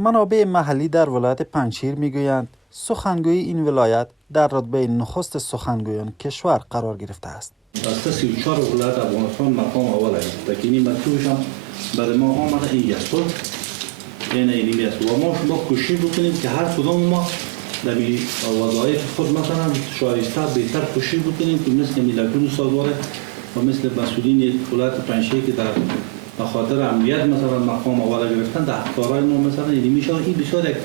منابع محلی در ولایت پنجشیر میگویند سخنگوی این ولایت در رتبه نخست سخنگویان کشور قرار گرفته است. از 34 ولایت افغانستان مقام اول است. تکینی مطلوبش هم برای ما آمده این است. این است و ما شما کوشش بکنیم که هر کدام ما در وظایف خود مثلا شایسته بهتر کوشش بکنیم که مثل ملکون سازواره و مثل مسئولین ولایت پنجشیر که در بخاطر امنیت مثلا مقام اول گرفتن در کارهای ما مثلا میشه این بسیار یک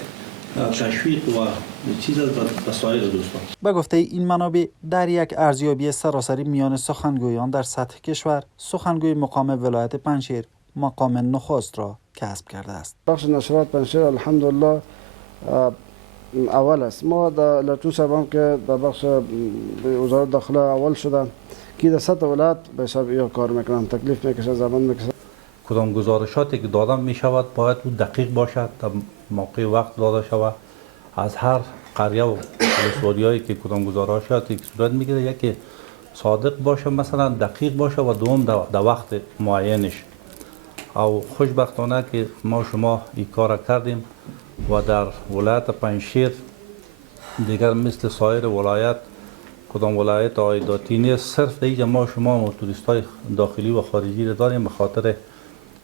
تشویق و چیز از به سایر دوستان. به گفته این منابع در یک ارزیابی سراسری میان سخنگویان در سطح کشور، سخنگوی مقام ولایت پنجشیر مقام نخست را کسب کرده است. بخش نشریات پنجشیر الحمدلله اول است. ما در لطو صاحب که در بخش وزارت داخله اول شدن که در سطح ولایت به حساب یا کار میکنن، تکلیف میکشن، زمان میکشن. کدام گزارشاتی که دادن میشود باید او دقیق باشد، در موقع وقت داده شود. از هر قریه و ولسوالیایی که کدام گزارشاتی که صورت میگیره یکی صادق باشه، مثلا دقیق باشه و دوم در وقت معینش. او خوشبختانه که ما شما این کار کردیم و در ولایت پنجشیر دیگر مثل سایر ولایت کدام ولایت عایداتی نیست. صرف دیگه ما شما توریست های داخلی و خارجی را داریم، به خاطر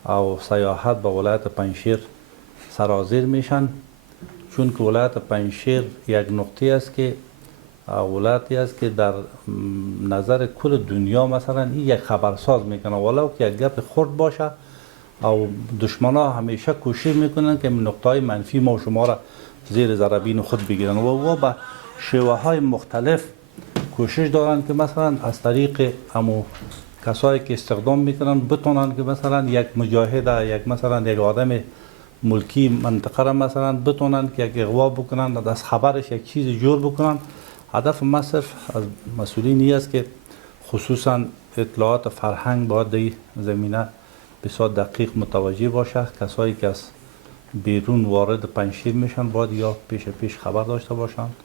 او سیاحت به ولایت پنجشیر سرازیر میشن، چون که ولایت پنجشیر یک نقطه است که ولایتی است که در نظر کل دنیا مثلا این یک خبرساز میکنه، ولو که یک گپ خرد باشه او دشمنا همیشه کوشش میکنن که نقطه‌های منفی ما شما را زیر ذره خود بگیرن و با شیوه های مختلف کوشش دارن که مثلا از طریق همو کسایی که استخدام میکنن بتونن که مثلا یک مجاهد، یک مثلا یک آدم ملکی منطقه را مثلا بتونن که یک اغوا بکنن، از خبرش یک چیز جور بکنن. هدف ما صرف از مسئولینی است که خصوصا اطلاعات فرهنگ باید در زمینه بسیار دقیق متوجه باشه. کسایی که از بیرون وارد پنجشیر میشن باید یا پیش خبر داشته باشند.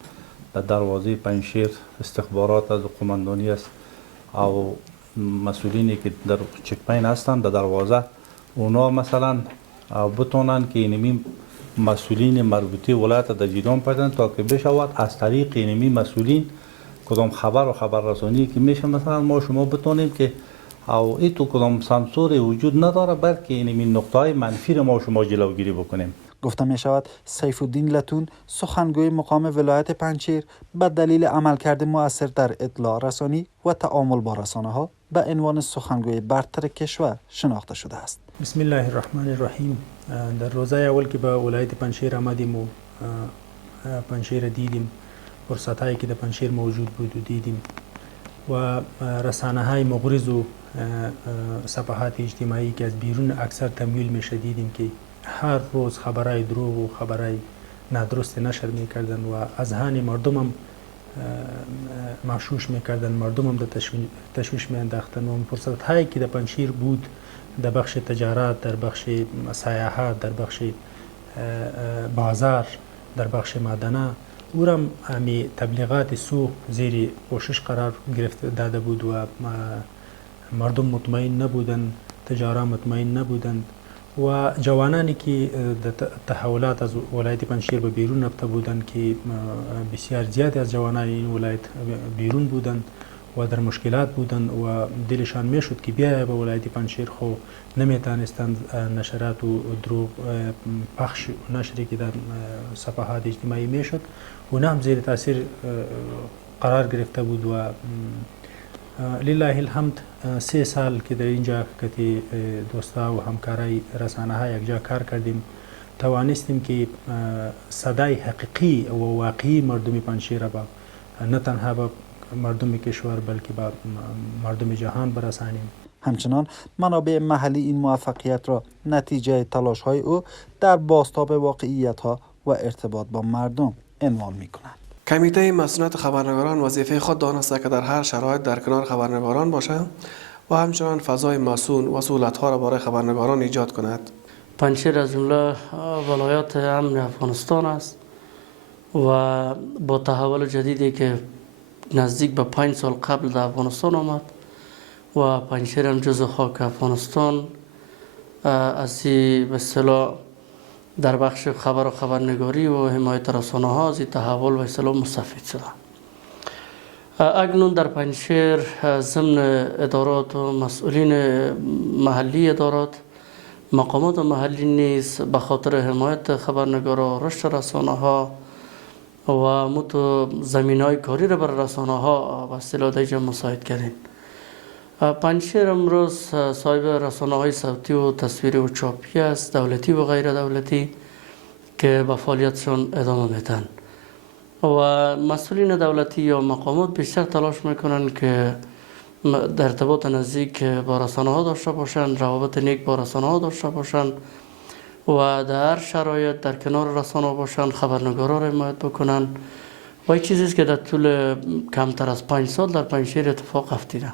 در دروازه پنجشیر استخبارات از قماندانی است او مسئولینی که در چکپین هستند در دروازه، اونا مثلا بتونن که اینمی مسئولین مربوطه ولایت در جریان پیدا تا که بشود از طریق اینمی مسئولین کدام خبر و خبررسانی که میشه مثلا ما شما بتونیم که او ایتو کدام سانسور وجود نداره، بلکه اینمی نقطه‌های منفی رو ما شما جلوگیری بکنیم. گفته می شود سیف الدین لتون سخنگوی مقام ولایت پنجشیر به دلیل عملکرد مؤثر در اطلاع رسانی و تعامل با رسانه ها به عنوان سخنگوی برتر کشور شناخته شده است. بسم الله الرحمن الرحیم. در روزای اول که به ولایت پنجشیر آمدیم و پنجشیر دیدیم، فرصتایی که در پنجشیر موجود بود و دیدیم و رسانه های مغرض و صفحات اجتماعی که از بیرون اکثر تمویل میشه دیدیم که هر روز خبرهای دروغ و خبرهای نادرست نشر میکردن و اذهان مردم هم مغشوش میکردن، مردم هم در تشویش میانداختن. و فرصت هایی که در پنجشیر بود در بخش تجارت، در بخش سیاحت، در بخش بازار، در بخش معدنه، او هم همی تبلیغات سو زیر پوشش قرار گرفت داده بود و مردم مطمئن نبودن، تجارت مطمئن نبودند و جوانانی که تحولات از ولایت پنجشیر به بیرون رفته بودند که بسیار زیادی از جوانان این ولایت بیرون بودند و در مشکلات بودند و دلشان میشد که بیای به ولایت پنجشیر، خو نمیتانستند نشرات و دروغ پخش نشری که در صفحات اجتماعی میشد و هم زیر تاثیر قرار گرفته بود و لله الحمد 3 سال که در اینجا که دوستا و همکارای رسانه ها یک جا کار کردیم، توانستیم که صدای حقیقی و واقعی مردم پنجشیر را نه تنها به مردم کشور بلکه به مردم جهان برسانیم. همچنان منابع محلی این موفقیت را نتیجه تلاش های او در بازتاب واقعیت ها و ارتباط با مردم عنوان می کنند. کمیته مسئولیت خبرنگاران وظیفه خود دانسته که در هر شرایط در کنار خبرنگاران باشد و همچنان فضای مسئول و سهولت‌ها را برای خبرنگاران ایجاد کند. پنجشیر از جمله ولایات امن افغانستان است و با تحول جدیدی که نزدیک به 5 سال قبل در افغانستان آمد و پنجشیر هم جزو خاک افغانستان از به اصطلاح در بخش خبر و خبرنگاری و حمایت رسانه ها از این تحول و اصلاح مستفید شده. اکنون در پنجشیر ضمن ادارات و مسئولین محلی ادارات، مقامات محلی نیز به خاطر حمایت خبرنگارا، رشد رسانه ها و متو زمین های کاری را بر رسانه ها و اصطلاح دیجا مساعد کردین. پنجشیر امروز صاحب رسانه های صوتی و تصویری و چاپی است، دولتی و غیر دولتی، که به فعالیتشون ادامه میدن و مسئولین دولتی یا مقامات بیشتر تلاش میکنن که در ارتباط نزدیک با رسانه ها داشته باشند، روابط نیک با رسانه ها داشته باشند و در هر شرایط در کنار رسانه باشند، خبرنگارا را حمایت بکنن و این چیزی است که در طول کمتر از 5 سال در پنجشیر اتفاق افتیده.